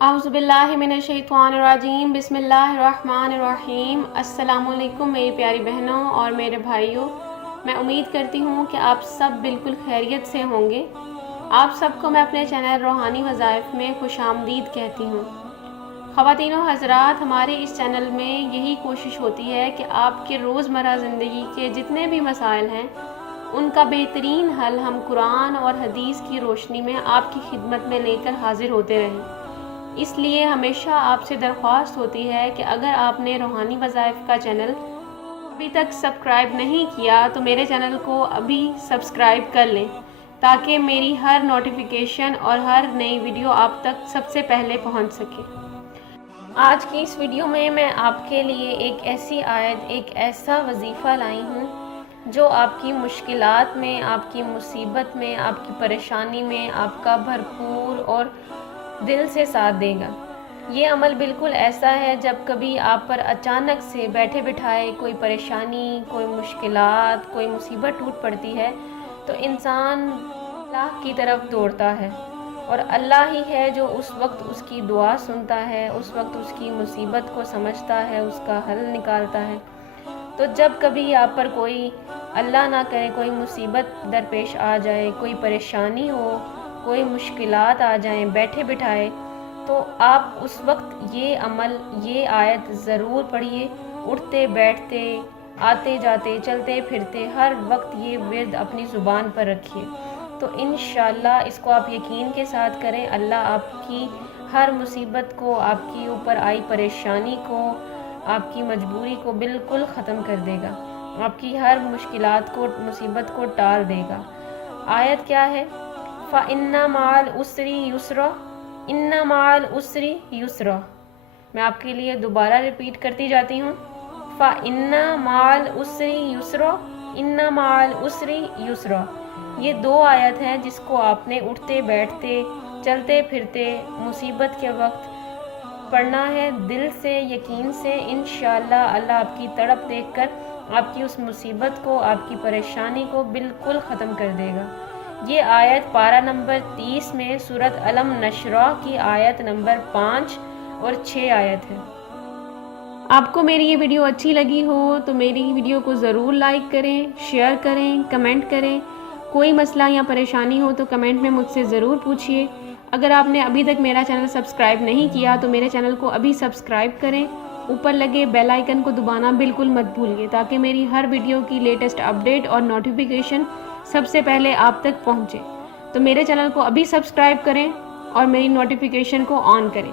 اعوذ باللہ من الشیطان الرجیم بسم اللہ الرحمن الرحیم۔ السلام علیکم میری پیاری بہنوں اور میرے بھائیوں، میں امید کرتی ہوں کہ آپ سب بالکل خیریت سے ہوں گے۔ آپ سب کو میں اپنے چینل روحانی وظائف میں خوش آمدید کہتی ہوں۔ خواتین و حضرات، ہمارے اس چینل میں یہی کوشش ہوتی ہے کہ آپ کے روزمرہ زندگی کے جتنے بھی مسائل ہیں ان کا بہترین حل ہم قرآن اور حدیث کی روشنی میں آپ کی خدمت میں لے کر حاضر ہوتے رہیں۔ اس لیے ہمیشہ آپ سے درخواست ہوتی ہے کہ اگر آپ نے روحانی وظائف کا چینل ابھی تک سبسکرائب نہیں کیا تو میرے چینل کو ابھی سبسکرائب کر لیں تاکہ میری ہر نوٹیفیکیشن اور ہر نئی ویڈیو آپ تک سب سے پہلے پہنچ سکے۔ آج کی اس ویڈیو میں آپ کے لیے ایک ایسی آیت، ایک ایسا وظیفہ لائی ہوں جو آپ کی مشکلات میں، آپ کی مصیبت میں، آپ کی پریشانی میں آپ کا بھرپور اور دل سے ساتھ دے گا۔ یہ عمل بالکل ایسا ہے جب کبھی آپ پر اچانک سے بیٹھے بٹھائے کوئی پریشانی، کوئی مشکلات، کوئی مصیبت ٹوٹ پڑتی ہے تو انسان اللہ کی طرف دوڑتا ہے، اور اللہ ہی ہے جو اس وقت اس کی دعا سنتا ہے، اس وقت اس کی مصیبت کو سمجھتا ہے، اس کا حل نکالتا ہے۔ تو جب کبھی آپ پر کوئی، اللہ نہ کرے، کوئی مصیبت درپیش آ جائے، کوئی پریشانی ہو، کوئی مشکلات آ جائیں بیٹھے بٹھائے، تو آپ اس وقت یہ عمل، یہ آیت ضرور پڑھیے۔ اٹھتے بیٹھتے، آتے جاتے، چلتے پھرتے، ہر وقت یہ ورد اپنی زبان پر رکھیے، تو انشاءاللہ اس کو آپ یقین کے ساتھ کریں، اللہ آپ کی ہر مصیبت کو، آپ کی اوپر آئی پریشانی کو، آپ کی مجبوری کو بالکل ختم کر دے گا، آپ کی ہر مشکلات کو، مصیبت کو ٹال دے گا۔ آیت کیا ہے؟ فَإِنَّ مَعَ الْعُسْرِ يُسْرًا، إِنَّ مَعَ الْعُسْرِ يُسْرًا۔ میں آپ کے لیے دوبارہ ریپیٹ کرتی جاتی ہوں، فَإِنَّ مَعَ الْعُسْرِ يُسْرًا، إِنَّ مَعَ الْعُسْرِ يُسْرًا۔ یہ دو آیت ہیں جس کو آپ نے اٹھتے بیٹھتے، چلتے پھرتے، مصیبت کے وقت پڑھنا ہے، دل سے، یقین سے۔ انشاءاللہ اللہ آپ کی تڑپ دیکھ کر آپ کی اس مصیبت کو، آپ کی پریشانی کو بالکل ختم کر دے گا۔ یہ آیت پارہ نمبر 30 میں سورۃ الم نشرح کی آیت نمبر 5 اور 6 آیت ہے۔ آپ کو میری یہ ویڈیو اچھی لگی ہو تو میری ویڈیو کو ضرور لائک کریں، شیئر کریں، کمنٹ کریں۔ کوئی مسئلہ یا پریشانی ہو تو کمنٹ میں مجھ سے ضرور پوچھیے۔ اگر آپ نے ابھی تک میرا چینل سبسکرائب نہیں کیا تو میرے چینل کو ابھی سبسکرائب کریں، اوپر لگے بیل آئیکن کو دبانا بالکل مت بھولیے تاکہ میری ہر ویڈیو کی لیٹسٹ اپڈیٹ اور نوٹیفیکیشن سب سے پہلے آپ تک پہنچے۔ تو میرے چینل کو ابھی سبسکرائب کریں اور میری نوٹیفیکیشن کو آن کریں۔